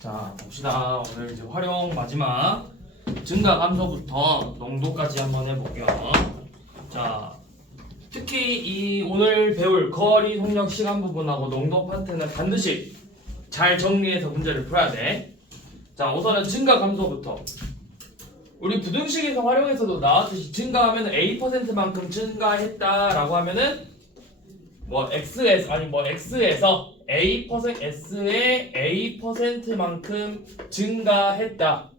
자, 봅시다. 오늘 이제 활용 마지막 증가 감소부터 농도까지 한번 해볼게요. 자, 특히 이 오늘 배울 거리 속력 시간 부분하고 농도 파트는 반드시 잘 정리해서 문제를 풀어야 돼. 자, 우선은 증가 감소부터. 우리 부등식에서 활용해서도 나왔듯이 증가하면 A%만큼 증가했다라고 하면은 뭐 X에서 아니 뭐 X에서 S의 A%만큼 증가했다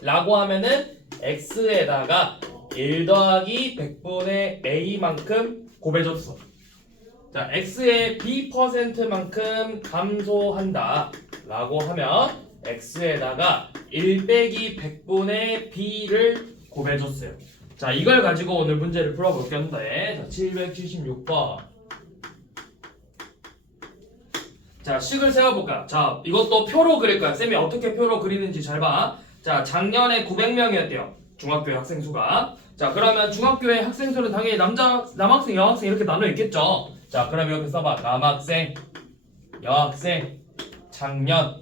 라고 하면은 X에다가 1 더하기 100분의 A만큼 곱해줬어. 자, X의 B%만큼 감소한다 라고 하면 X에다가 1 빼기 100분의 B를 곱해줬어요. 자, 이걸 가지고 오늘 문제를 풀어볼 건데, 자, 776번. 자, 식을 세워볼까? 자, 이것도 표로 그릴 거야. 쌤이 어떻게 표로 그리는지 잘 봐. 자, 작년에 900명이었대요. 중학교의 학생 수가. 자, 그러면 중학교의 학생 수는 당연히 남학생, 여학생 이렇게 나눠 있겠죠. 자, 그럼 이렇게 써봐. 남학생, 여학생, 작년.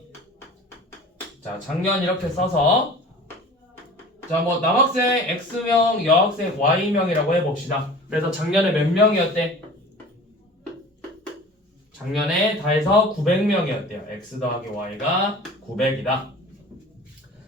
자, 작년 이렇게 써서. 자, 뭐 남학생 X명, 여학생 Y명이라고 해봅시다. 그래서 작년에 몇 명이었대? 작년에 다 해서 900명이었대요. X 더하기 Y가 900이다.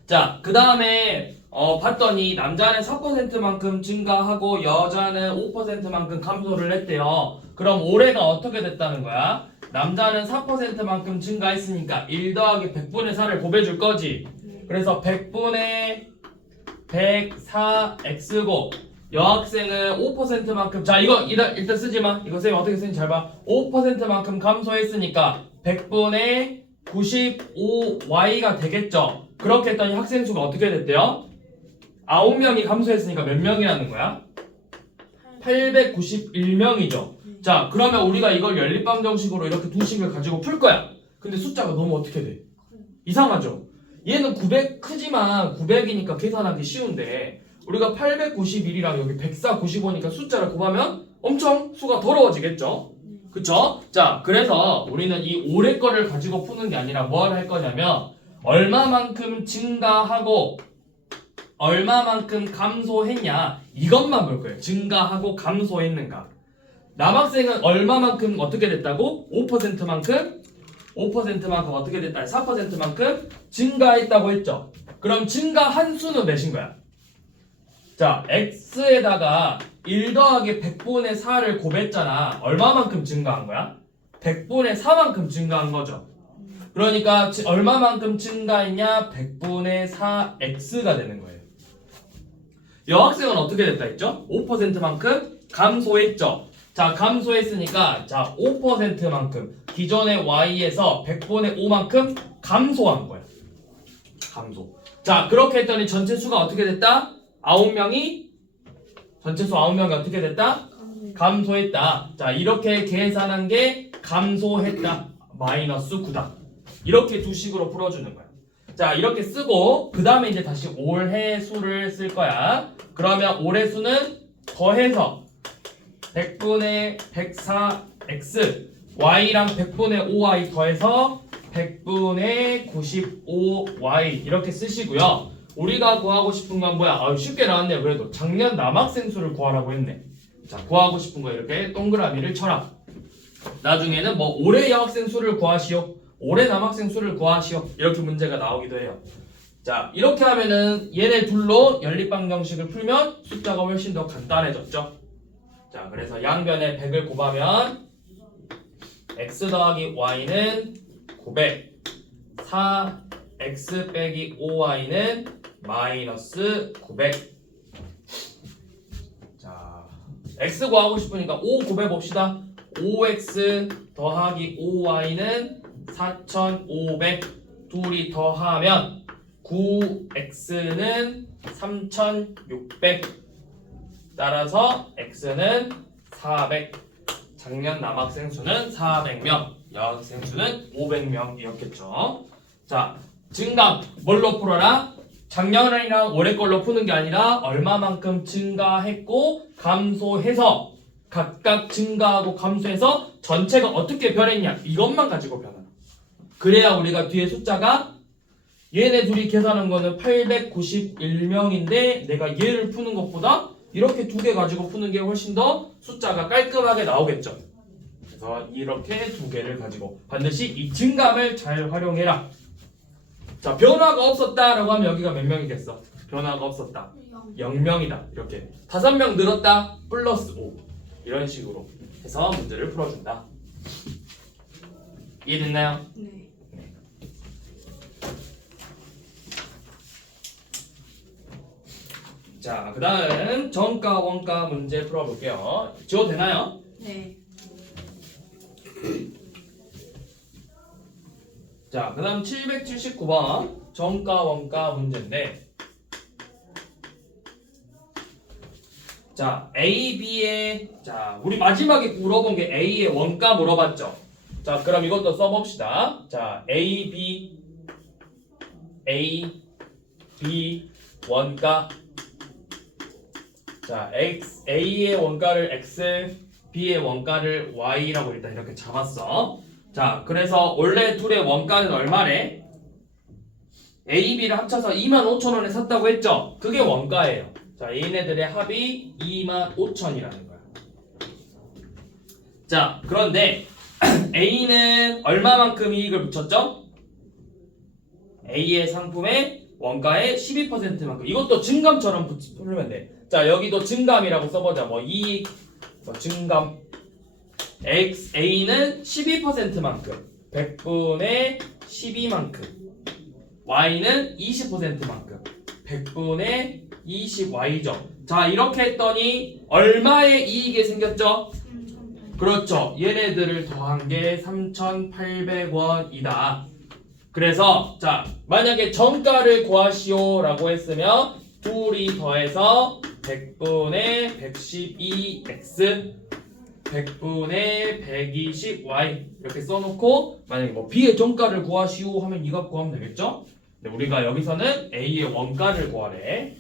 자, 그 다음에 봤더니 남자는 4%만큼 증가하고 여자는 5%만큼 감소를 했대요. 그럼 올해가 어떻게 됐다는 거야? 남자는 4%만큼 증가했으니까 1 더하기 100분의 4를 곱해줄 거지. 그래서 100분의 104X고 여학생은 5%만큼 자 이거 일단 쓰지마. 이거 쌤이 어떻게 쓰는지 잘 봐. 5%만큼 감소했으니까 100분의 95Y가 되겠죠. 그렇게 했더니 학생 수가 어떻게 됐대요? 9명이 감소했으니까 몇 명이라는 거야? 891명이죠. 자, 그러면 우리가 이걸 연립방정식으로 이렇게 두 식을 가지고 풀 거야. 근데 숫자가 너무 어떻게 돼? 이상하죠? 얘는 900 크지만 900이니까 계산하기 쉬운데 우리가 891이랑 여기 10495니까 숫자를 곱하면 엄청 수가 더러워지겠죠? 그쵸? 자, 그래서 우리는 이 올해 거를 가지고 푸는 게 아니라 뭘 할 거냐면 얼마만큼 증가하고 얼마만큼 감소했냐 이것만 볼 거예요. 증가하고 감소했는가. 남학생은 얼마만큼 어떻게 됐다고? 5%만큼 어떻게 됐다? 4%만큼 증가했다고 했죠. 그럼 증가한 수는 몇인 거야? 자, X에다가 1 더하기 100분의 4를 곱했잖아. 얼마만큼 증가한 거야? 100분의 4만큼 증가한 거죠. 그러니까 얼마만큼 증가했냐? 100분의 4X가 되는 거예요. 여학생은 어떻게 됐다 했죠? 5%만큼 감소했죠. 자, 감소했으니까 자 5%만큼 기존의 Y에서 100분의 5만큼 감소한 거야. 감소. 자, 그렇게 했더니 전체 수가 어떻게 됐다? 9명이 전체 수 9명이 어떻게 됐다? 감소했다. 자, 이렇게 계산한 게 감소했다. 마이너스 9다. 이렇게 두 식으로 풀어주는 거야. 자, 이렇게 쓰고 그 다음에 이제 다시 올해 수를 쓸 거야. 그러면 올해 수는 더해서 100분의 104x y랑 100분의 5y 더해서 100분의 95y 이렇게 쓰시고요. 우리가 구하고 싶은 건 뭐야? 쉽게 나왔네요. 그래도 작년 남학생 수를 구하라고 했네. 자, 구하고 싶은 거 이렇게 동그라미를 쳐라. 나중에는 뭐 올해 여학생 수를 구하시오. 올해 남학생 수를 구하시오. 이렇게 문제가 나오기도 해요. 자, 이렇게 하면은 얘네 둘로 연립방정식을 풀면 숫자가 훨씬 더 간단해졌죠. 자, 그래서 양변에 100을 곱하면 x 더하기 y는 900 4x 빼기 5y는 마이너스 900. 자, x 구하고 싶으니까 5 곱해봅시다. 5x 더하기 5y는 4500 둘이 더하면 9x는 3600 따라서 x는 400. 작년 남학생 수는 400명, 여학생 수는 500명이었겠죠. 자, 증감 뭘로 풀어라? 작년이랑 올해 걸로 푸는 게 아니라 얼마만큼 증가했고 감소해서 각각 증가하고 감소해서 전체가 어떻게 변했냐 이것만 가지고 변하는. 그래야 우리가 뒤에 숫자가 얘네 둘이 계산한 거는 891명인데 내가 얘를 푸는 것보다 이렇게 두 개 가지고 푸는 게 훨씬 더 숫자가 깔끔하게 나오겠죠. 그래서 이렇게 두 개를 가지고 반드시 이 증감을 잘 활용해라. 자, 변화가 없었다라고 하면 여기가 몇 명이겠어? 변화가 없었다. 0명이다. 이렇게 5명 늘었다. 플러스 5. 이런 식으로 해서 문제를 풀어준다. 이해됐나요? 네. 자, 그 다음 정가 원가 문제 풀어볼게요. 지워도 되나요? 네. 자, 그 다음 779번 정가 원가 문제인데 자, A, B의 자, 우리 마지막에 물어본 게 A의 원가 물어봤죠? 자, 그럼 이것도 써봅시다. 자, A, B 원가 자, A의 원가를 X, B의 원가를 Y라고 일단 이렇게 잡았어. 자, 그래서 원래 둘의 원가는 얼마래? A, B를 합쳐서 25,000원에 샀다고 했죠? 그게 원가예요. 자, 얘네들의 합이 25,000이라는 거야. 자, 그런데 A는 얼마만큼 이익을 붙였죠? A의 상품의 원가의 12%만큼. 이것도 증감처럼 풀면 돼. 자, 여기도 증감이라고 써보자. 뭐 이익, 증감. A는 12%만큼, 100분의 12만큼. Y는 20%만큼, 100분의 20Y죠. 자, 이렇게 했더니 얼마의 이익이 생겼죠? 그렇죠. 얘네들을 더한 게 3,800원이다. 그래서 자, 만약에 정가를 구하시오라고 했으면 둘이 더해서 100분의 112x 100분의 120y 이렇게 써놓고 만약에 뭐 B의 정가를 구하시오 하면 이거 구하면 되겠죠? 근데 우리가 여기서는 A의 원가를 구하래.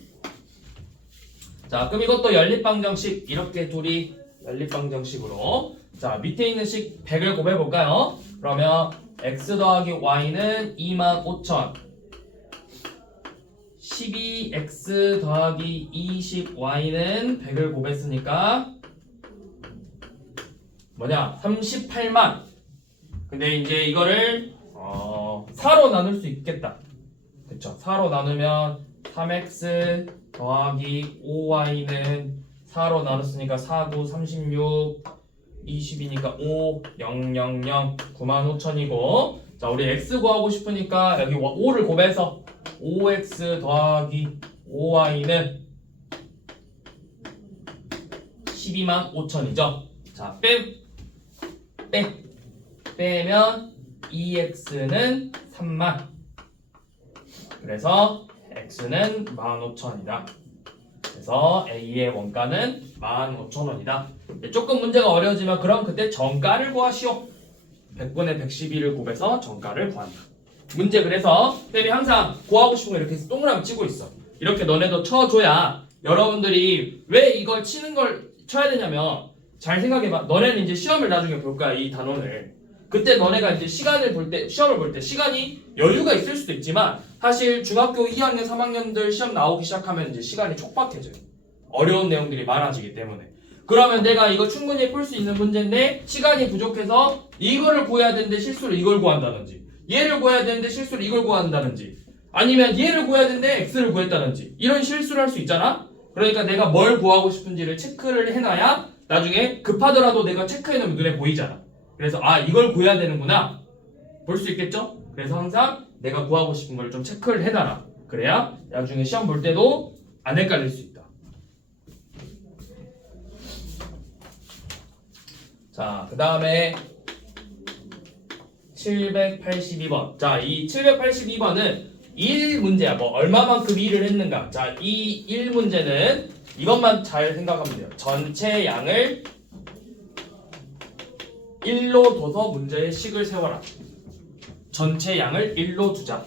자, 그럼 이것도 연립방정식 이렇게 둘이 연립방정식으로 자, 밑에 있는 식 100을 곱해볼까요? 그러면 x 더하기 y는 25,000 12x 더하기 20y는 100을 곱했으니까 뭐냐? 38만. 근데 이제 이거를 4로 나눌 수 있겠다. 그쵸? 4로 나누면 3x 더하기 5y는 4로 나눴으니까 4, 9, 36 20이니까 5, 0, 0, 0 95,000이고 자, 우리 x 구하고 싶으니까 여기 5를 곱해서 5x 더하기 5y는 125,000이죠. 자, 빼면 2x는 3만. 그래서 x는 15,000이다. 그래서 A의 원가는 15,000원이다. 조금 문제가 어려워지면 그럼 그때 정가를 구하시오. 100분의 112를 곱해서 정가를 구한다. 문제 그래서 쌤이 항상 구하고 싶은 거 이렇게 동그라미 치고 있어. 이렇게 너네도 쳐줘야 여러분들이 왜 이걸 치는 걸 쳐야 되냐면 잘 생각해봐. 너네는 이제 시험을 나중에 볼 거야, 이 단원을. 그때 너네가 이제 시간을 볼 때, 시험을 볼 때 시간이 여유가 있을 수도 있지만 사실 중학교 2학년, 3학년들 시험 나오기 시작하면 이제 시간이 촉박해져요. 어려운 내용들이 많아지기 때문에. 그러면 내가 이거 충분히 풀 수 있는 문제인데 시간이 부족해서 이거를 구해야 되는데 실수로 이걸 구한다든지 얘를 구해야 되는데 실수로 이걸 구한다든지 아니면 얘를 구해야 되는데 x를 구했다든지 이런 실수를 할 수 있잖아? 그러니까 내가 뭘 구하고 싶은지를 체크를 해놔야 나중에 급하더라도 내가 체크해놓으면 눈에 보이잖아. 그래서 아, 이걸 구해야 되는구나 볼 수 있겠죠? 그래서 항상 내가 구하고 싶은 걸 좀 체크를 해놔라. 그래야 나중에 시험 볼 때도 안 헷갈릴 수 있다. 자, 그 다음에 782번. 자, 이 782번은 1문제야. 뭐 얼마만큼 일을 했는가. 자, 이 1문제는 이것만 잘 생각하면 돼요. 전체 양을 1로 둬서 문제의 식을 세워라. 전체 양을 1로 두자.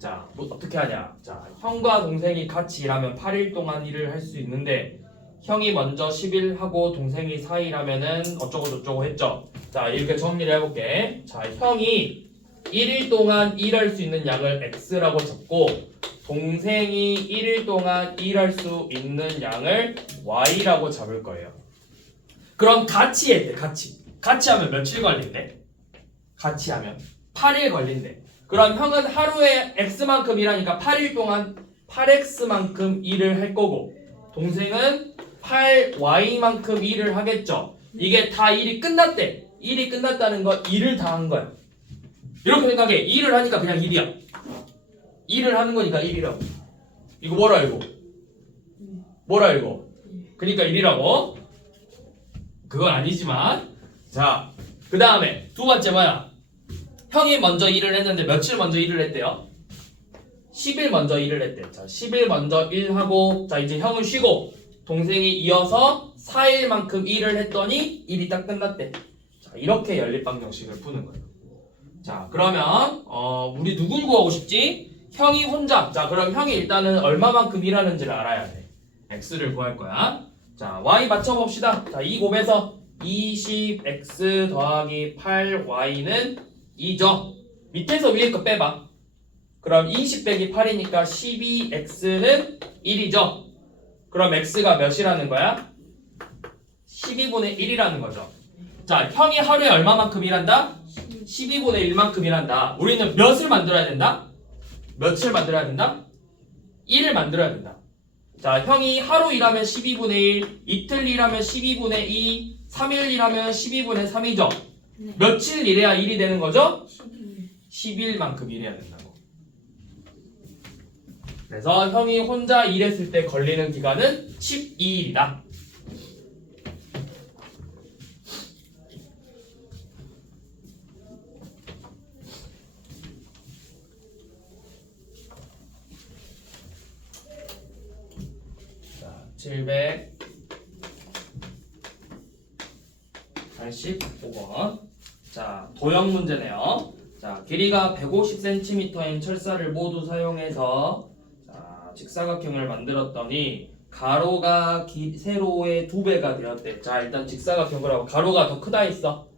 자, 뭐 어떻게 하냐. 자, 형과 동생이 같이 일하면 8일 동안 일을 할 수 있는데 형이 먼저 10일 하고 동생이 4일 하면은 어쩌고 저쩌고 했죠. 자, 이렇게 정리를 해볼게. 자, 형이 1일 동안 일할 수 있는 양을 x라고 잡고 동생이 1일 동안 일할 수 있는 양을 y라고 잡을 거예요. 그럼 같이 했대. 같이 하면 며칠 걸린대? 같이 하면 8일 걸린대. 그럼 형은 하루에 x만큼 일하니까 8일 동안 8x만큼 일을 할 거고 동생은 8y만큼 일을 하겠죠. 이게 다 일이 끝났대. 일이 끝났다는 거 일을 다 한 거야. 이렇게 생각해. 일을 하니까 그냥 일이야. 일을 하는 거니까 일이라고. 이거 뭐라 읽어? 뭐라 읽어? 그러니까 일이라고. 그건 아니지만 자, 그 다음에 두 번째 뭐야? 형이 먼저 일을 했는데 며칠 먼저 일을 했대요? 10일 먼저 일을 했대. 자, 10일 먼저 일하고 자 이제 형은 쉬고 동생이 이어서 4일만큼 일을 했더니 일이 딱 끝났대. 자, 이렇게 연립방정식을 푸는 거예요. 자, 그러면 우리 누굴 구하고 싶지? 형이 혼자. 자, 그럼 형이 일단은 얼마만큼 일하는지를 알아야 돼. x를 구할 거야. 자, y 맞춰봅시다. 자, 이 곱에서 20x 더하기 8y는 2죠. 밑에서 위에 거 빼봐. 그럼 20 빼기 8이니까 12x는 1이죠. 그럼 x가 몇이라는 거야? 12분의 1이라는 거죠. 자, 형이 하루에 얼마만큼 일한다? 12분의 1만큼 일한다. 우리는 몇을 만들어야 된다? 몇을 만들어야 된다? 1을 만들어야 된다. 자, 형이 하루 일하면 12분의 1, 이틀 일하면 12분의 2, 3일 일하면 12분의 3이죠. 네. 며칠 일해야 1이 되는 거죠? 12일. 10일만큼 일해야 된다고. 그래서 형이 혼자 일했을 때 걸리는 기간은 12일이다. 자, 785번. 자, 도형 문제네요. 자, 길이가 150cm인 철사를 모두 사용해서 자, 직사각형을 만들었더니 가로가 세로의 2배가 되었대. 자, 일단 직사각형을 하고 가로가 더 크다 했어.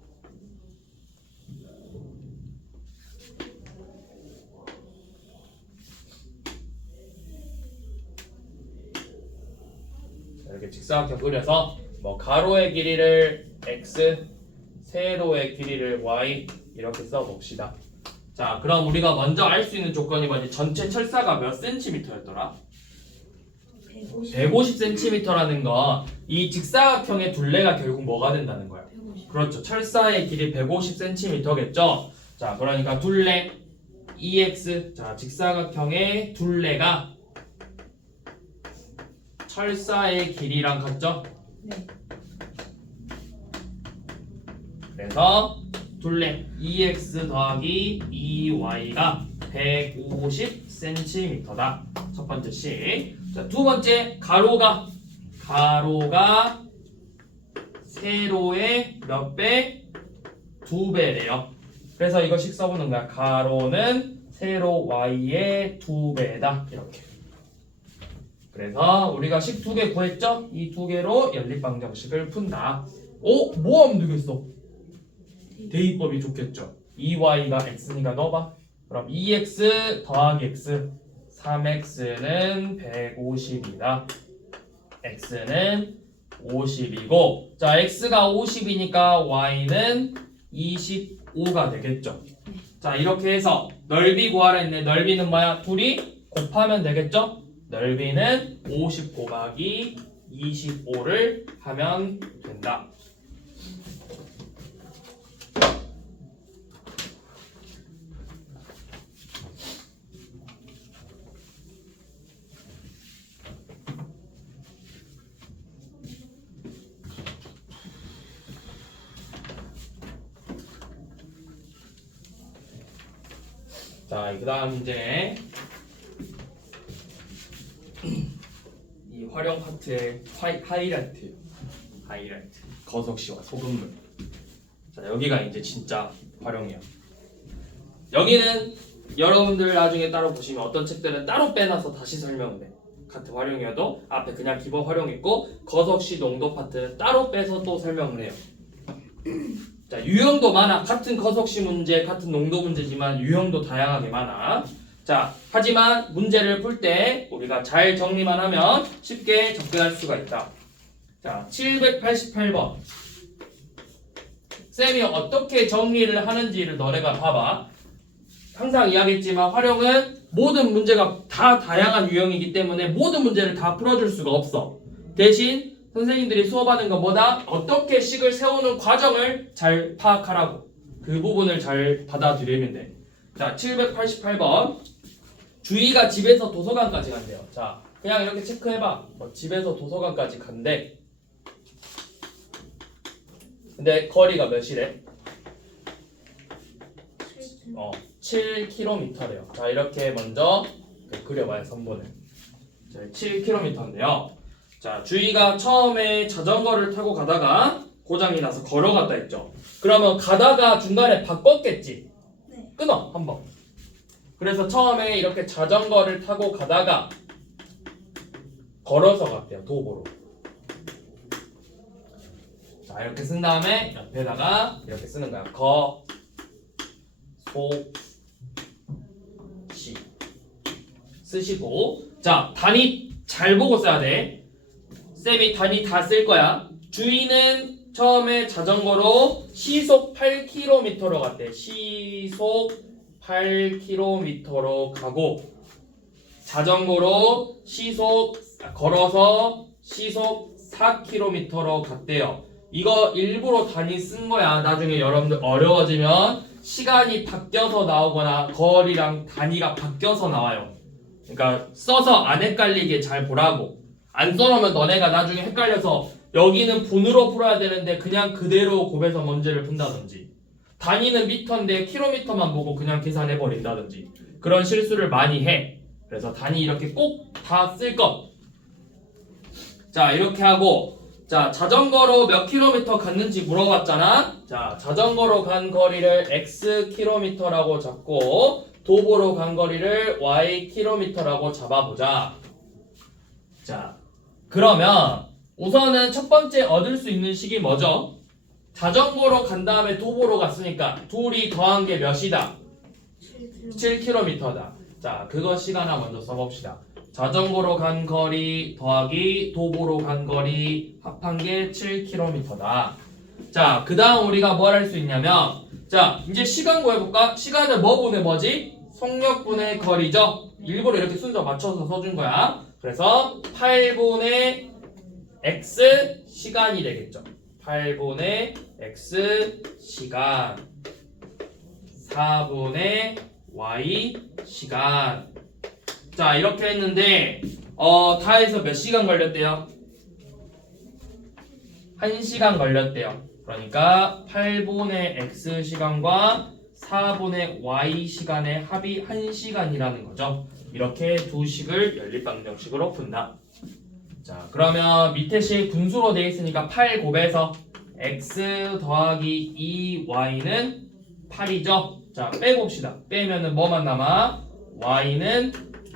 자, 이렇게 직사각형 그려서 뭐 가로의 길이를 x, 세로의 길이를 y 이렇게 써봅시다. 자, 그럼 우리가 먼저 알 수 있는 조건이 뭐지? 전체 철사가 몇 cm였더라? 150cm라는 건 이 직사각형의 둘레가 결국 뭐가 된다는 거야? 150. 그렇죠. 철사의 길이 150cm겠죠? 자, 그러니까 둘레 EX. 자, 직사각형의 둘레가 철사의 길이랑 같죠? 네. 그래서 둘레 EX 더하기 EY가 150cm다. 첫 번째 식. 자, 두 번째 가로가 세로의 몇 배? 2배래요. 그래서 이거식 써보는 거야. 가로는 세로 y의 2배다. 이렇게. 그래서 우리가 식 2개 구했죠? 이 2개로 연립방정식을 푼다. 뭐 하면 되겠어? 대입법이 좋겠죠. 2y가 x니까 넣어봐. 그럼 2x 더하기 x 3x는 150이다. x는 50이고 자 x가 50이니까 y는 25가 되겠죠. 자 이렇게 해서 넓이 구하라 했네. 넓이는 뭐야? 둘이 곱하면 되겠죠. 넓이는 50 곱하기 25를 하면 된다. 자, 그 다음 이제 이 활용 파트의 하이라이트 거석시와 소금물. 자, 여기가 이제 진짜 활용이에요. 여기는 여러분들 나중에 따로 보시면 어떤 책들은 따로 빼놔서 다시 설명을 해. 같은 활용이어도 앞에 그냥 기본 활용 있고 거석시 농도 파트는 따로 빼서 또 설명을 해요. 자, 유형도 많아. 같은 커석시 문제, 같은 농도 문제지만 유형도 다양하게 많아. 자, 하지만 문제를 풀 때 우리가 잘 정리만 하면 쉽게 접근할 수가 있다. 자, 788번. 쌤이 어떻게 정리를 하는지를 너네가 봐봐. 항상 이야기했지만 활용은 모든 문제가 다 다양한 유형이기 때문에 모든 문제를 다 풀어줄 수가 없어. 대신 선생님들이 수업하는 것보다 어떻게 식을 세우는 과정을 잘 파악하라고. 그 부분을 잘 받아들이면 돼. 자, 788번. 주희가 집에서 도서관까지 간대요. 자, 그냥 이렇게 체크해봐. 집에서 도서관까지 간대. 근데 거리가 몇이래? 7km래요. 자, 이렇게 먼저 그려봐요. 선본을. 자, 7km인데요. 자, 주희가 처음에 자전거를 타고 가다가 고장이 나서 걸어갔다 했죠. 그러면 가다가 중간에 바꿨겠지. 네. 끊어 한번. 그래서 처음에 이렇게 자전거를 타고 가다가 걸어서 갔대요. 도보로. 자, 이렇게 쓴 다음에 옆에다가 이렇게 쓰는 거야. 거, 소, 시 쓰시고. 자, 단위 잘 보고 써야 돼. 쌤이 단위 다 쓸 거야. 주희는 처음에 자전거로 시속 8km로 갔대. 시속 8km로 가고 자전거로 걸어서 시속 4km로 갔대요. 이거 일부러 단위 쓴 거야. 나중에 여러분들 어려워지면 시간이 바뀌어서 나오거나 거리랑 단위가 바뀌어서 나와요. 그러니까 써서 안 헷갈리게 잘 보라고. 안 써놓으면 너네가 나중에 헷갈려서 여기는 분으로 풀어야 되는데 그냥 그대로 곱해서 문제를 푼다든지, 단위는 미터인데 킬로미터만 보고 그냥 계산해 버린다든지 그런 실수를 많이 해. 그래서 단위 이렇게 꼭 다 쓸 것. 자, 이렇게 하고, 자, 자전거로 몇 킬로미터 갔는지 물어봤잖아. 자, 자전거로 간 거리를 x 킬로미터라고 잡고 도보로 간 거리를 y 킬로미터라고 잡아보자. 자, 그러면 우선은 첫 번째 얻을 수 있는 식이 뭐죠? 자전거로 간 다음에 도보로 갔으니까 둘이 더한 게 몇이다? 7km다. 자, 그거 시간아 먼저 써봅시다. 자전거로 간 거리 더하기 도보로 간 거리 합한 게 7km다. 자, 그 다음 우리가 뭘 할 수 있냐면, 자, 이제 시간 구해볼까? 시간은 뭐 분의 뭐지? 속력분의 거리죠? 일부러 이렇게 순서 맞춰서 써준 거야. 그래서 8분의 x 시간이 되겠죠. 8분의 x 시간, 4분의 y 시간. 자, 이렇게 했는데 다 해서 몇 시간 걸렸대요? 1시간 걸렸대요. 그러니까 8분의 x 시간과 4분의 y 시간의 합이 1시간이라는 거죠. 이렇게 두 식을 연립방정식으로 푼다. 자, 그러면 밑에 식 분수로 되어 있으니까 8 곱해서 x 더하기 2y는 8이죠. 자, 빼봅시다. 빼면은 뭐만 남아? y는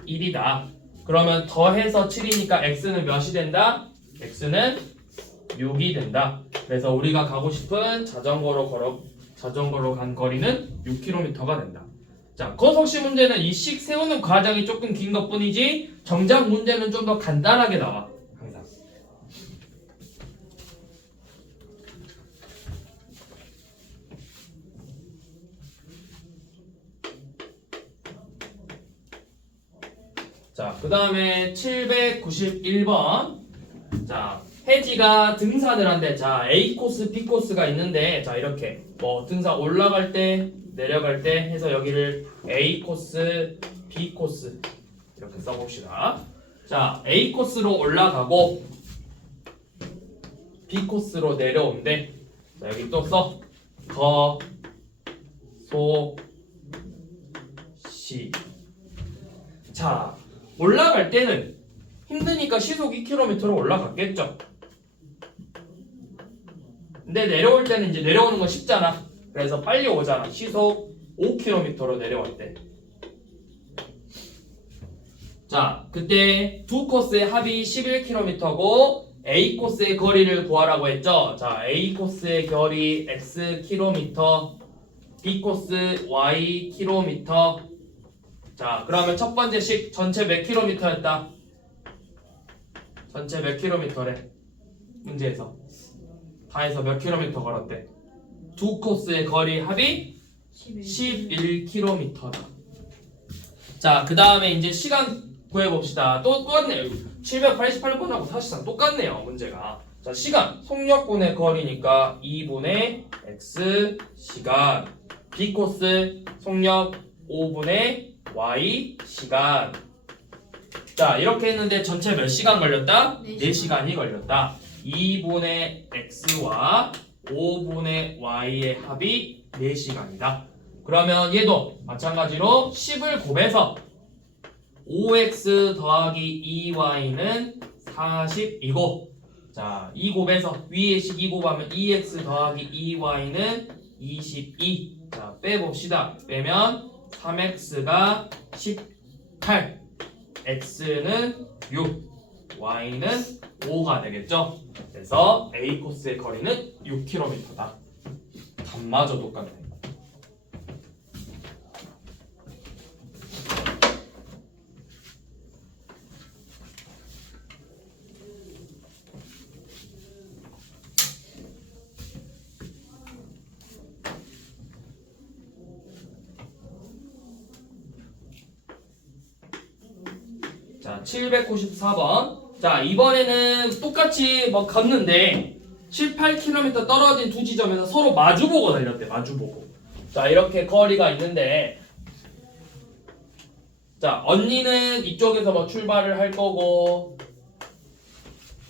1이다. 그러면 더해서 7이니까 x는 몇이 된다? x는 6이 된다. 그래서 우리가 가고 싶은 자전거로 간 거리는 6km가 된다. 자, 거석시 문제는 이 식 세우는 과정이 조금 긴 것 뿐이지 정작 문제는 좀 더 간단하게 나와. 항상. 자, 그 다음에 791번. 자, 혜지가 등산을 한대. 자, A 코스, B 코스가 있는데, 자, 이렇게 뭐 등산 올라갈 때, 내려갈 때 해서 여기를 A 코스, B 코스 이렇게 써봅시다. 자, A 코스로 올라가고 B 코스로 내려온대. 자, 여기 또 써. 거, 소, 시. 자, 올라갈 때는 힘드니까 시속 2km로 올라갔겠죠. 근데 내려올 때는 이제 내려오는 건 쉽잖아. 그래서 빨리 오잖아. 시속 5km로 내려왔대. 자, 그때 두 코스의 합이 11km고 A 코스의 거리를 구하라고 했죠. 자, A 코스의 거리 x 킬로미터, B 코스 y 킬로미터. 자, 그러면 첫 번째 식 전체 몇 킬로미터였다? 전체 몇 킬로미터래? 문제에서 다 해서 몇 킬로미터 걸었대? 두 코스의 거리 합이 11킬로미터다. 자, 그 다음에 이제 시간 구해봅시다. 또 똑같네요. 788번하고 사실상 똑같네요, 문제가. 자, 시간. 속력분의 거리니까 2분의 x 시간. B 코스 속력 5분의 y 시간. 자, 이렇게 했는데 전체 몇 시간 걸렸다? 4시간이 걸렸다. 2분의 x와 5분의 y의 합이 4시간이다. 그러면 얘도 마찬가지로 10을 곱해서 5x 더하기 2y는 40이고, 자, 2 곱해서 위에 식 2 곱하면 2x 더하기 2y는 22. 자, 빼봅시다. 빼면 3x가 18, x는 6, y는 5가 되겠죠. 그래서 A 코스의 거리는 6km다. 답마저 똑같네. 자, 794번. 자, 이번에는 똑같이 뭐 갔는데 7, 8km 떨어진 두 지점에서 서로 마주보고 달렸대. 마주보고. 자, 이렇게 거리가 있는데, 자, 언니는 이쪽에서 뭐 출발을 할 거고,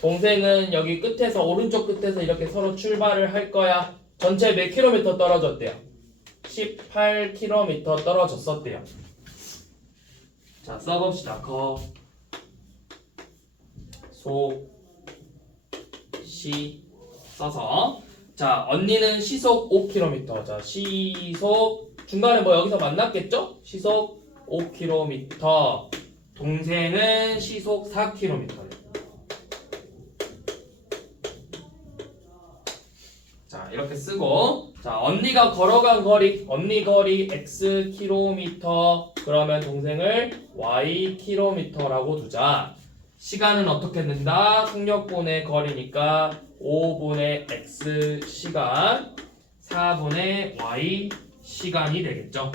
동생은 여기 끝에서, 오른쪽 끝에서 이렇게 서로 출발을 할 거야. 전체 몇 킬로미터 떨어졌대요? 18km 떨어졌었대요. 자, 써봅시다. 시 써서, 자, 언니는 시속 5km. 자, 시속 중간에 뭐 여기서 만났겠죠? 시속 5km. 동생은 시속 4km. 자, 이렇게 쓰고, 자, 언니가 걸어간 거리, 언니 거리 x 킬로미터. 그러면 동생을 y 킬로미터라고 두자. 시간은 어떻게 된다? 속력분의 거리니까 5분의 x 시간, 4분의 y 시간이 되겠죠.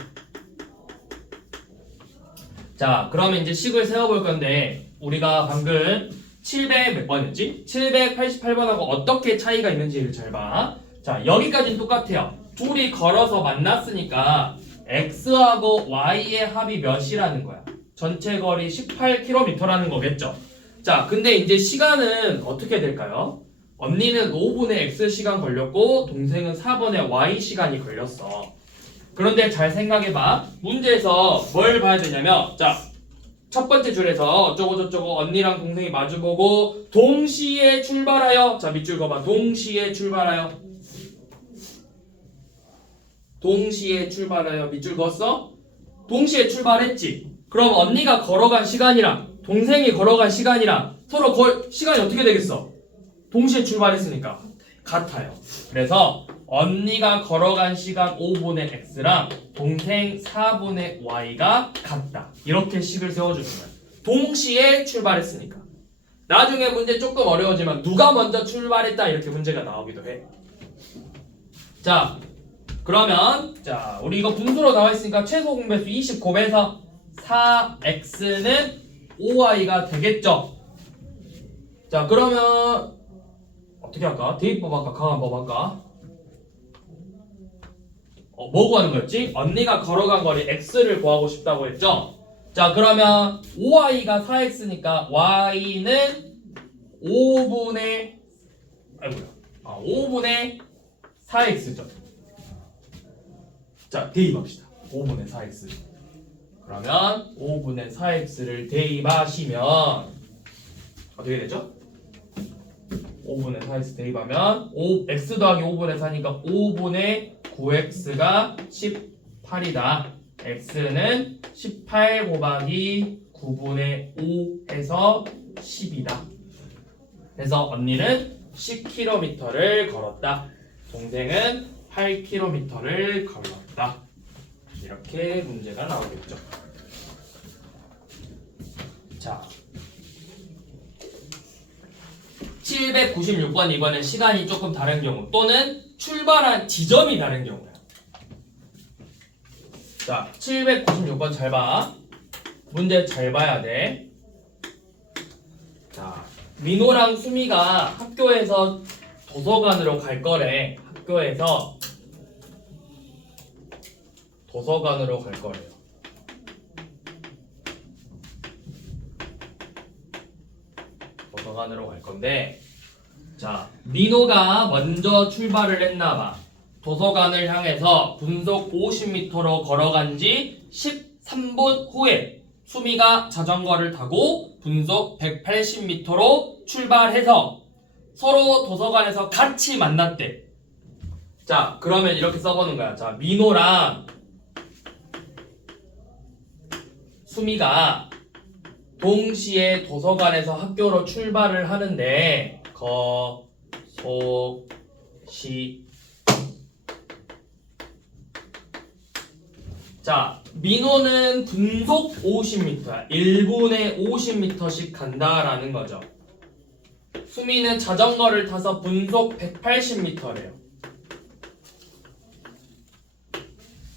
자, 그러면 이제 식을 세워볼 건데, 우리가 방금 700 몇 번이었지? 788번하고 어떻게 차이가 있는지를 잘 봐. 자, 여기까지는 똑같아요. 둘이 걸어서 만났으니까 x하고 y의 합이 몇이라는 거야? 전체 거리 18km라는 거겠죠. 자, 근데 이제 시간은 어떻게 될까요? 언니는 5분의 x 시간 걸렸고 동생은 4분의 y 시간이 걸렸어. 그런데 잘 생각해봐. 문제에서 뭘 봐야 되냐면, 자, 첫 번째 줄에서 어쩌고저쩌고 언니랑 동생이 마주보고 동시에 출발하여, 자, 밑줄 그어봐. 동시에 출발하여. 동시에 출발하여. 밑줄 그었어? 동시에 출발했지. 그럼 언니가 걸어간 시간이랑 동생이 걸어간 시간이랑 서로 시간이 어떻게 되겠어? 동시에 출발했으니까 같아요. 그래서 언니가 걸어간 시간 5분의 x랑 동생 4분의 y가 같다. 이렇게 식을 세워주는 거야. 동시에 출발했으니까. 나중에 문제 조금 어려워지만 누가 먼저 출발했다 이렇게 문제가 나오기도 해. 자, 그러면 자, 우리 이거 분수로 나와 있으니까 최소 공배수 20 곱해서 4x는 5y가 되겠죠. 자, 그러면 어떻게 할까? 대입법 할까? 강한법 할까? 뭐 구하는 거였지? 언니가 걸어간 거리 x를 구하고 싶다고 했죠? 자, 그러면 5y가 4x니까 y는 5분의 4x죠. 자, 대입합시다. 5분의 4x. 그러면 5분의 4x를 대입하시면 어떻게 되죠? 5분의 4x 대입하면 x 더하기 5분의 4니까 5분의 9x가 18이다. x는 18 곱하기 9분의 5 해서 10이다. 그래서 언니는 10km를 걸었다. 동생은 8km를 걸었다. 이렇게 문제가 나오겠죠. 자, 796번 이번엔 시간이 조금 다른 경우 또는 출발한 지점이 다른 경우야. 자, 796번 잘 봐. 문제 잘 봐야 돼. 자, 민호랑 수미가 학교에서 도서관으로 갈 거래. 학교에서 도서관으로 갈 거래요. 도서관으로 갈 건데, 자, 민호가 먼저 출발을 했나봐. 도서관을 향해서 분속 50m로 걸어간 지 13분 후에 수미가 자전거를 타고 분속 180m로 출발해서 서로 도서관에서 같이 만났대. 자, 그러면 이렇게 써보는 거야. 자, 민호랑 수미가 동시에 도서관에서 학교로 출발을 하는데 자, 민호는 분속 50m야. 1분에 50m씩 간다라는 거죠. 수미는 자전거를 타서 분속 180m래요.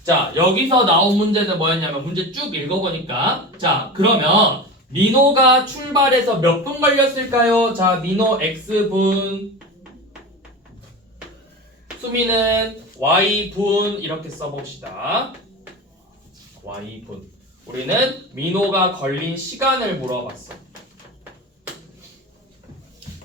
자, 여기서 나온 문제는 뭐였냐면 문제 쭉 읽어보니까 자, 그러면 민호가 출발해서 몇 분 걸렸을까요? 자, 민호 X분, 수미는 Y분 이렇게 써봅시다. Y분. 우리는 민호가 걸린 시간을 물어봤어.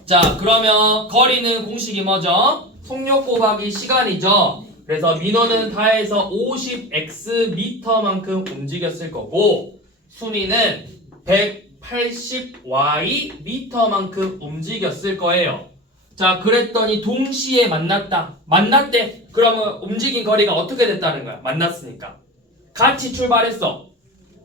자, 그러면 거리는 공식이 뭐죠? 속력 곱하기 시간이죠. 그래서 민호는 다해서 50xm만큼 움직였을 거고 수미는 180ym만큼 움직였을 거예요. 자, 그랬더니 동시에 만났다. 만났대. 그러면 움직인 거리가 어떻게 됐다는 거야? 만났으니까. 같이 출발했어.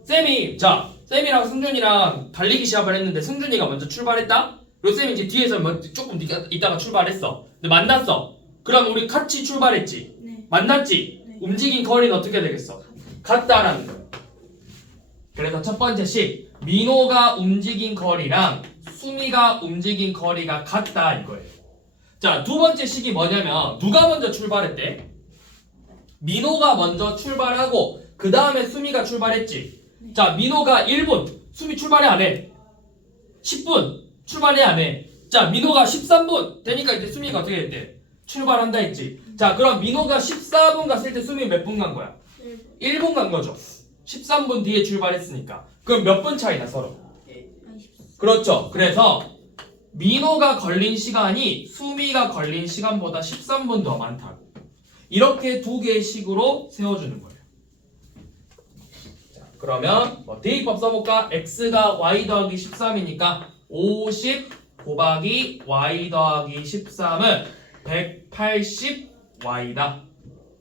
쌤이랑 승준이랑 달리기 시합을 했는데 승준이가 먼저 출발했다? 그리고 쌤이 이제 뒤에서 조금 있다가 출발했어. 근데 만났어. 그럼 우리 같이 출발했지? 네. 만났지? 네. 움직인 거리는 어떻게 되겠어? 같다라는 거예요. 그래서 첫 번째 식, 민호가 움직인 거리랑 수미가 움직인 거리가 같다 이거예요. 자, 두 번째 식이 뭐냐면 누가 먼저 출발했대? 민호가 먼저 출발하고 그 다음에 수미가 출발했지. 네. 자, 민호가 1분, 수미 출발해 안 해? 10분 출발해 안 해? 자, 민호가 13분 되니까 이제 수미가 어떻게 됐대? 출발한다 했지. 자, 그럼 민호가 14분 갔을 때 수미 몇 분 간 거야? 1분 간 거죠. 13분 뒤에 출발했으니까. 그럼 몇 분 차이나 서로? 그렇죠. 그래서 민호가 걸린 시간이 수미가 걸린 시간보다 13분 더 많다고. 이렇게 두 개의 식으로 세워주는 거예요. 자, 그러면 대입법 써볼까? x가 y 더하기 13이니까 50 곱하기 y 더하기 13은 180y다.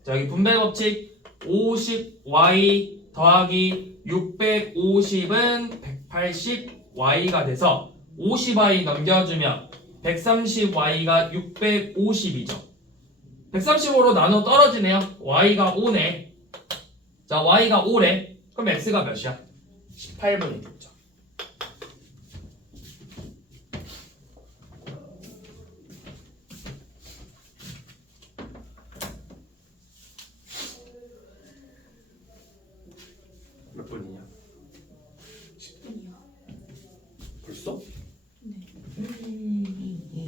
자, 여기 분배 법칙 50y 더하기 650은 180y가 돼서 50y 넘겨주면 130y가 650이죠. 135로 나눠 떨어지네요. y가 5네. 자, y가 5래. 그럼 x가 몇이야? 18분이겠죠. 몇 분이냐? 10분이요. 벌써? 네.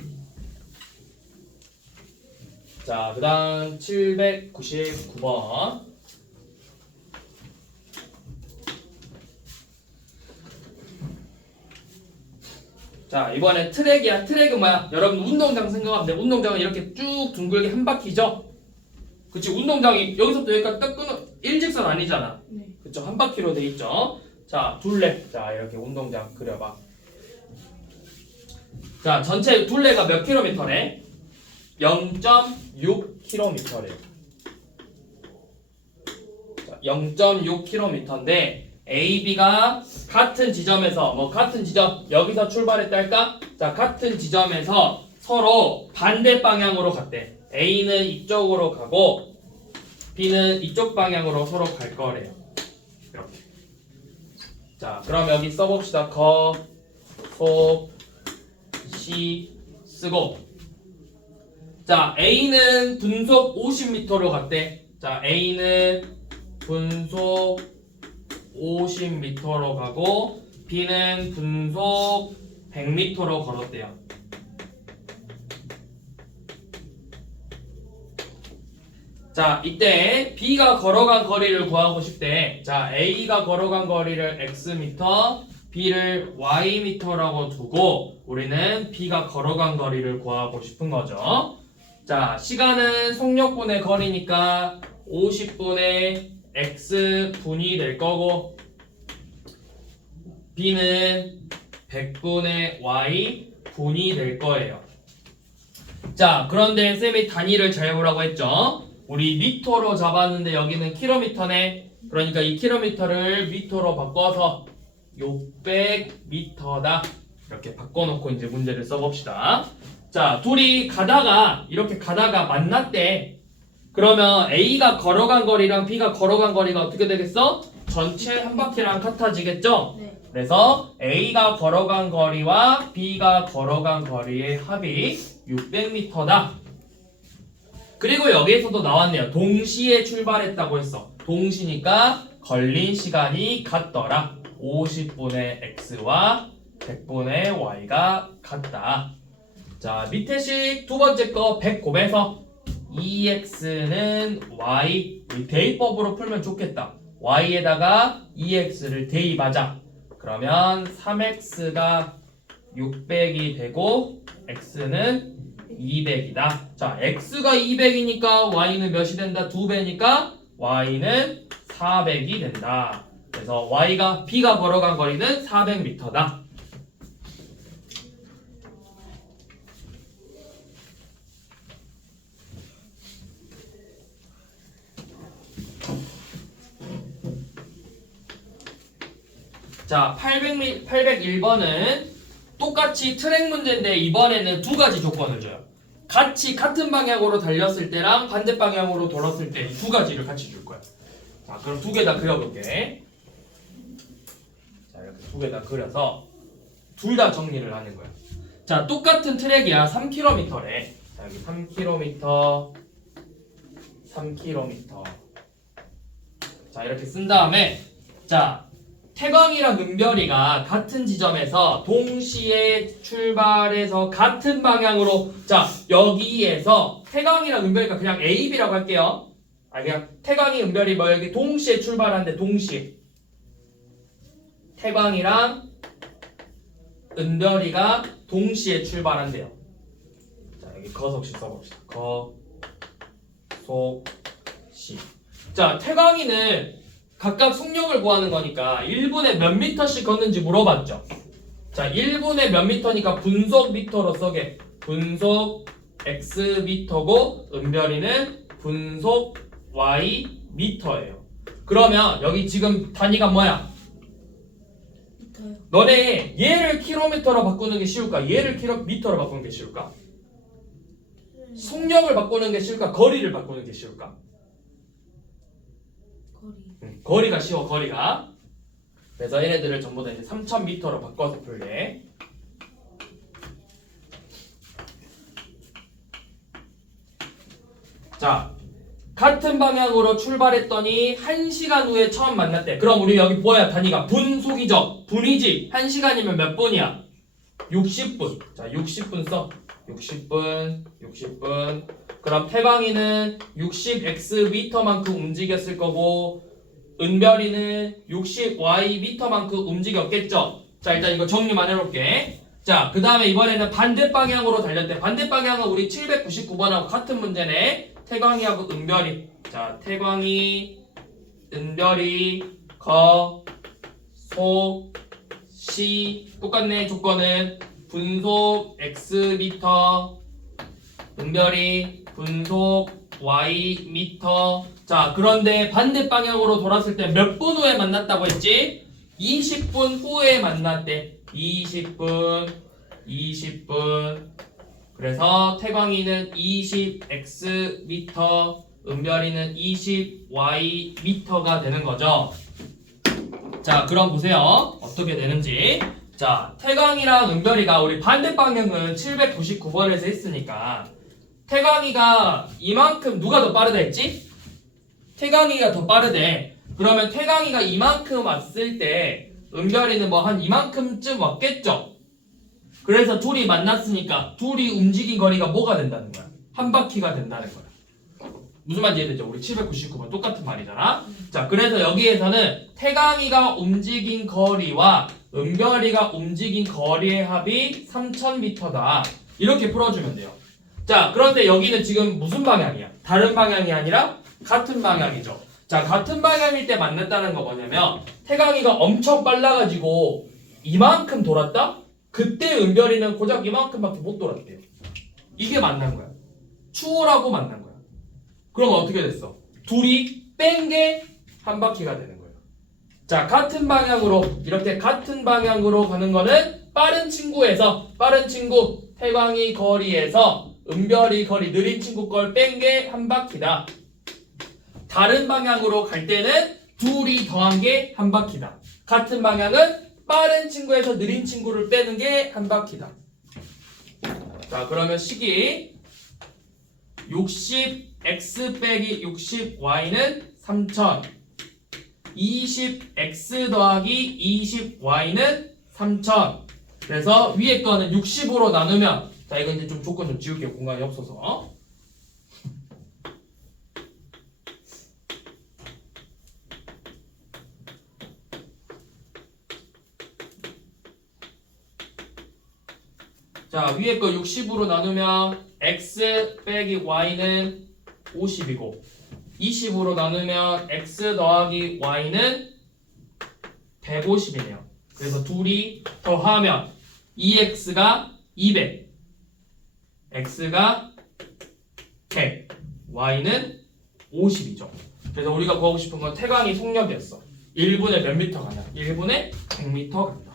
자, 그 다음 799번. 자, 이번에 트랙이야. 트랙은 뭐야? 여러분 운동장 생각하면 돼. 운동장은 이렇게 쭉 둥글게 한 바퀴죠? 그치? 운동장이 여기서부터 여기까지 딱 끊어 일직선 아니잖아. 네. 그쵸? 한 바퀴로 돼 있죠? 자, 둘레. 자, 이렇게 운동장 그려봐. 자, 전체 둘레가 몇 킬로미터래? 0.6km래요. 0.6km인데 A, B가 같은 지점에서 같은 지점 여기서 출발했다 할까? 자, 같은 지점에서 서로 반대 방향으로 갔대. A는 이쪽으로 가고 B는 이쪽 방향으로 서로 갈 거래요. 이렇게. 자, 그럼 여기 써봅시다. 거, 소, 시 쓰고. 자, A는 분속 50m로 갔대. 자, A는 분속 50m로 가고 B는 분속 100m로 걸었대요. 자, 이때 B가 걸어간 거리를 구하고 싶대. 자, A가 걸어간 거리를 x미터, B를 y미터라고 두고 우리는 B가 걸어간 거리를 구하고 싶은 거죠. 자, 시간은 속력분의 거리니까 50분의 x분이 될 거고 B는 100분의 y분이 될 거예요. 자, 그런데 쌤이 단위를 잘 보라고 했죠. 우리 미터로 잡았는데 여기는 킬로미터네. 그러니까 이 킬로미터를 미터로 바꿔서 600m다. 이렇게 바꿔놓고 이제 문제를 써봅시다. 자, 둘이 가다가 이렇게 가다가 만났대. 그러면 A가 걸어간 거리랑 B가 걸어간 거리가 어떻게 되겠어? 전체 한 바퀴랑 같아지겠죠? 네. 그래서 A가 걸어간 거리와 B가 걸어간 거리의 합이 600m다. 그리고 여기에서도 나왔네요. 동시에 출발했다고 했어. 동시니까 걸린 시간이 같더라. 50분의 x와 100분의 y가 같다. 자, 밑에 식 두 번째 거 100 곱해서 2x는 y, 우리 대입법으로 풀면 좋겠다. y에다가 2x를 대입하자. 그러면 3x가 600이 되고 x는 200이다. 자, x가 200이니까 y는 몇이 된다? 2배니까 y는 400이 된다. 그래서 y가 b가 걸어간 거리는 400m다. 자, 801번은 똑같이 트랙 문제인데 이번에는 두 가지 조건을 줘요. 같은 방향으로 달렸을 때랑 반대 방향으로 돌았을 때 두 가지를 같이 줄 거야. 자, 그럼 두 개 다 그려볼게. 자, 이렇게 두 개 다 그려서 둘 다 정리를 하는 거야. 자, 똑같은 트랙이야. 3km래. 자, 여기 3km, 3km. 자, 이렇게 쓴 다음에 자, 태광이랑 은별이가 같은 지점에서 동시에 출발해서 같은 방향으로, 자, 여기에서 태광이랑 은별이가 그냥 A, B라고 할게요. 그냥 태광이, 은별이 여기 동시에 출발하는데 동시에 태광이랑 은별이가 동시에 출발한대요. 자, 여기 거석시 써봅시다. 거, 속, 시. 자, 태광이는 각각 속력을 구하는 거니까 1분에 몇 미터씩 걷는지 물어봤죠. 자, 1분에 몇 미터니까 분속 미터로 써게. 분속 x 미터고 은별이는 분속 y 미터예요. 그러면 여기 지금 단위가 뭐야? 미터요. 너네 얘를 킬로미터로 바꾸는 게 쉬울까? 얘를 킬로미터로 바꾸는 게 쉬울까? 속력을 바꾸는 게 쉬울까? 거리를 바꾸는 게 쉬울까? 거리. 거리가 쉬워, 거리가. 그래서 얘네들을 전부 다 이제 3000m로 바꿔서 풀게. 자, 같은 방향으로 출발했더니 1시간 후에 처음 만났대. 그럼 우리 여기 뭐야? 단위가 분속이죠. 분이지. 1시간이면 몇 분이야? 60분. 자, 60분 써. 60분, 60분. 그럼 태광이는 60xm만큼 움직였을 거고 은별이는 60ym만큼 움직였겠죠. 자, 일단 이거 정리만 해볼게. 자, 그 다음에 이번에는 반대 방향으로 달렸대. 반대 방향은 우리 799번하고 같은 문제네. 태광이하고 은별이. 자, 태광이, 은별이, 거, 소, 시. 똑같네. 조건은 분속 x미터, 은별이 분속 y 미터. 자, 그런데 반대 방향으로 돌았을 때 몇 분 후에 만났다고 했지? 20분 후에 만났대. 20분. 그래서 태광이는 20x 미터, 은별이는 20y 미터가 되는 거죠. 자, 그럼 보세요. 어떻게 되는지. 자, 태광이랑 은별이가 우리 반대 방향은 799번에서 했으니까 태광이가 이만큼 누가 더 빠르다 했지? 태광이가 더 빠르대. 그러면 태광이가 이만큼 왔을 때 은별이는 뭐 한 이만큼쯤 왔겠죠? 그래서 둘이 만났으니까 둘이 움직인 거리가 뭐가 된다는 거야? 한 바퀴가 된다는 거야. 무슨 말인지 이해되죠? 우리 799번 똑같은 말이잖아. 자, 그래서 여기에서는 태광이가 움직인 거리와 은별이가 움직인 거리의 합이 3000m다. 이렇게 풀어주면 돼요. 자, 그런데 여기는 지금 무슨 방향이야? 다른 방향이 아니라 같은 방향이죠. 자, 같은 방향일 때 만났다는 거 뭐냐면 태광이가 엄청 빨라가지고 이만큼 돌았다? 그때 은별이는 고작 이만큼밖에 못 돌았대요. 이게 만난 거야. 추월하고 만난 거야. 그럼 어떻게 됐어? 둘이 뺀 게 한 바퀴가 되는 거예요. 자, 같은 방향으로 이렇게 같은 방향으로 가는 거는 빠른 친구에서 빠른 친구 태광이 거리에서 은별이 거리 느린 친구 걸 뺀 게 한 바퀴다. 다른 방향으로 갈 때는 둘이 더한 게 한 바퀴다. 같은 방향은 빠른 친구에서 느린 친구를 빼는 게 한 바퀴다. 자, 그러면 식이 60x 빼기 60y는 3000, 20x 더하기 20y는 3000. 그래서 위에 거는 60으로 나누면, 자, 이거 이제 좀 조건 좀 지울게요. 공간이 없어서. 자, 위에 거 60으로 나누면 x 빼기 y는 50이고 20으로 나누면 x 더하기 y는 150이네요. 그래서 둘이 더하면 2x가 200, x가 100, y는 50이죠. 그래서 우리가 구하고 싶은 건 태광이 속력이었어. 1분에 몇 미터 가냐? 1분에 100m 간다.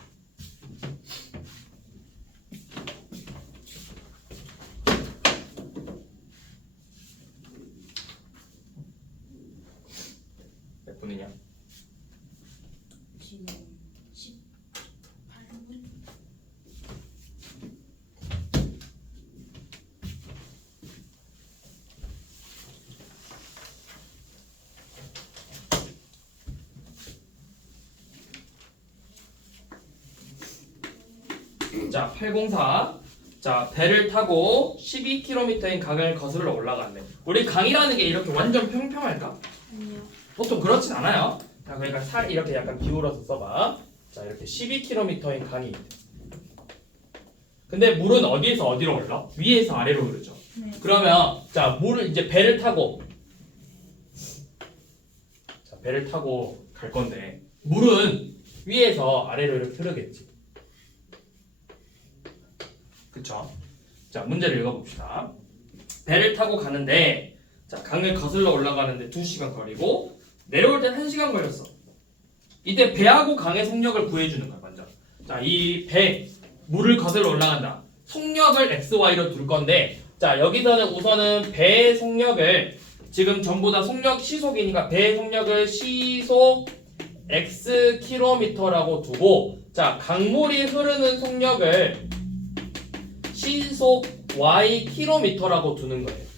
몇 분이냐? 지금 18분? 자, 804. 자, 배를 타고 12km인 강을 거슬러 올라갔네. 우리 강이라는 게 이렇게 완전 평평할까? 아니요. 보통 그렇진 않아요. 자, 그러니까 살 이렇게 약간 기울어서 써봐. 자, 이렇게 12km인 강이 있대. 근데 물은 어디에서 어디로 올라? 위에서 아래로 흐르죠. 네. 그러면 자, 물을 이제 배를 타고 갈 건데 물은 위에서 아래로 이렇게 흐르겠지. 그쵸? 자, 문제를 읽어봅시다. 배를 타고 가는데 자, 강을 거슬러 올라가는데 2시간 걸리고 내려올 땐 1시간 걸렸어. 이때 배하고 강의 속력을 구해주는 거야, 먼저. 자, 이 배, 물을 거슬러 올라간다. 속력을 xy로 둘 건데 자, 여기서는 우선은 배의 속력을 지금 전부 다 속력 시속이니까 배의 속력을 시속 x km라고 두고 자, 강물이 흐르는 속력을 시속 y km라고 두는 거예요.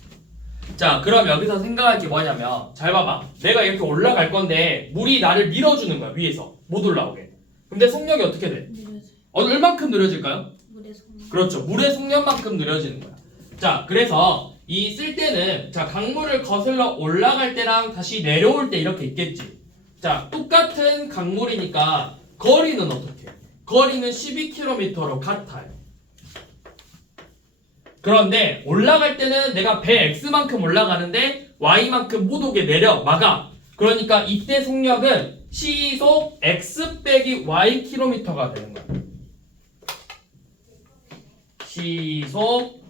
자, 그럼 여기서 생각할 게 뭐냐면 잘 봐봐. 내가 이렇게 올라갈 건데 물이 나를 밀어주는 거야, 위에서 못 올라오게. 근데 속력이 어떻게 돼? 느려져요. 얼만큼 느려질까요? 물의 속력. 그렇죠. 물의 속력만큼 느려지는 거야. 자, 그래서 이 쓸 때는 자, 강물을 거슬러 올라갈 때랑 다시 내려올 때 이렇게 있겠지. 자, 똑같은 강물이니까 거리는 어떻게? 거리는 12km로 같아요. 그런데 올라갈 때는 내가 배 x만큼 올라가는데 y만큼 못 오게 내려 막아. 그러니까 이때 속력은 시속 x 빼기 y km가 되는 거야. 시속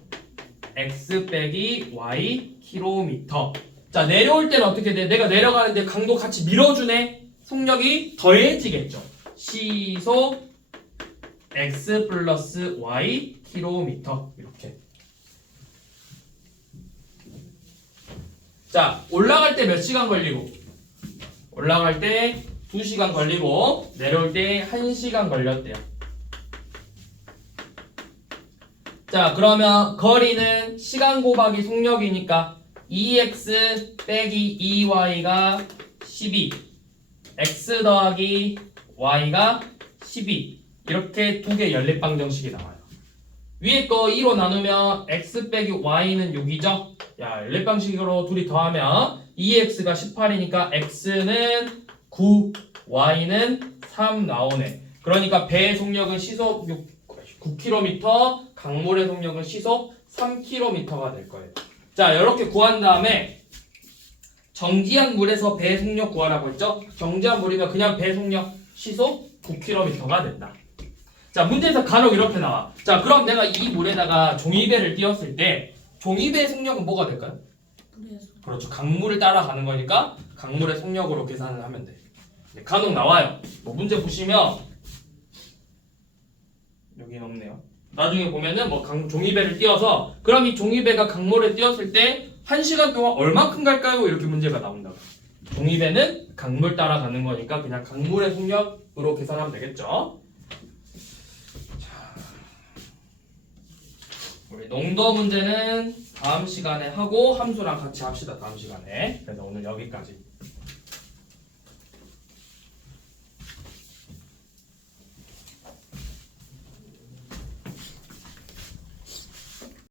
x 빼기 y km. 자, 내려올 때는 어떻게 돼? 내가 내려가는데 강도 같이 밀어주네? 속력이 더해지겠죠. 시속 x 플러스 y km. 이렇게. 자, 올라갈 때 몇 시간 걸리고? 올라갈 때 2시간 걸리고, 내려올 때 1시간 걸렸대요. 자, 그러면 거리는 시간 곱하기 속력이니까 2x 빼기 2y가 12, x 더하기 y가 12. 이렇게 두 개 연립방정식이 나와요. 위에 거 2로 나누면 x 빼기 y는 6이죠? 야, 연립방식으로 둘이 더하면 2x가 18이니까 x는 9, y는 3 나오네. 그러니까 배의 속력은 시속 9km, 강물의 속력은 시속 3km가 될 거예요. 자, 이렇게 구한 다음에 정지한 물에서 배 속력 구하라고 했죠? 정지한 물이면 그냥 배 속력 시속 9km가 된다. 자, 문제에서 간혹 이렇게 나와. 자, 그럼 내가 이 물에다가 종이배를 띄웠을 때 종이배의 속력은 뭐가 될까요? 그래서 그렇죠. 강물을 따라가는 거니까 강물의 속력으로 계산을 하면 돼. 네, 간혹 나와요. 뭐 문제 보시면 여기는 없네요. 나중에 보면은 뭐 종이배를 띄워서 그럼 이 종이배가 강물에 띄었을 때 1시간 동안 얼만큼 갈까요? 이렇게 문제가 나온다고. 종이배는 강물 따라가는 거니까 그냥 강물의 속력으로 계산하면 되겠죠. 자, 우리 농도 문제는 다음 시간에 하고 함수랑 같이 합시다. 다음 시간에. 그래서 오늘 여기까지.